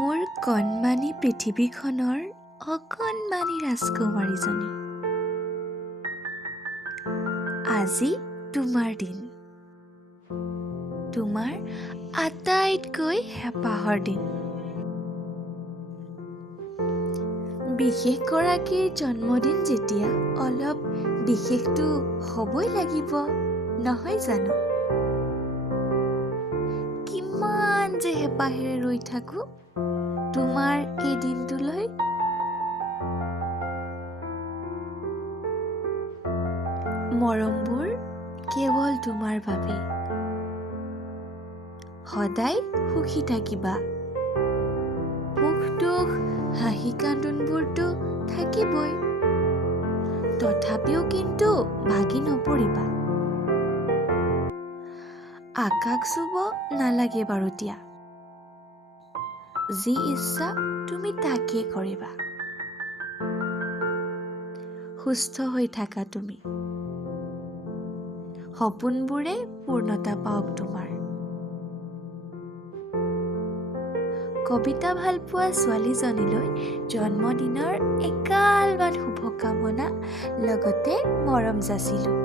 মোৰ কণমানি পৃথিৱীখনৰ অকণমানি ৰাজকুমাৰীজনী, আজি তোমাৰ দিন, তোমাৰ আটাইতকৈ হেঁপাহৰ দিন। বিশেষ গৰাকীৰ জন্মদিন যেতিয়া অলপ বিশেষটো হ'বই লাগিব, নহয় জানো? কিমান যে হেঁপাহেৰে ৰৈ থাকোঁ তোমাৰ এই দিনটোলৈ। মৰমবোৰ কেৱল তোমাৰ বাবে। সদায় সুখী থাকিবা। সুখ দুখ হাঁহি কান্দোনবোৰতো থাকিবই, তথাপিও কিন্তু ভাগি নপৰিবা। আকাশ চুব নালাগে বাৰু দিয়া, যি ইচ্ছা তুমি তাকেই কৰিবা। সুস্থ হৈ থাকা তুমি, সপোনবোৰে পূৰ্ণতা পাওক তোমাৰ। কবিতা ভাল পোৱা ছোৱালীজনীলৈ জন্মদিনৰ এগালমান শুভকামনা লগতে মৰম যাচিলোঁ।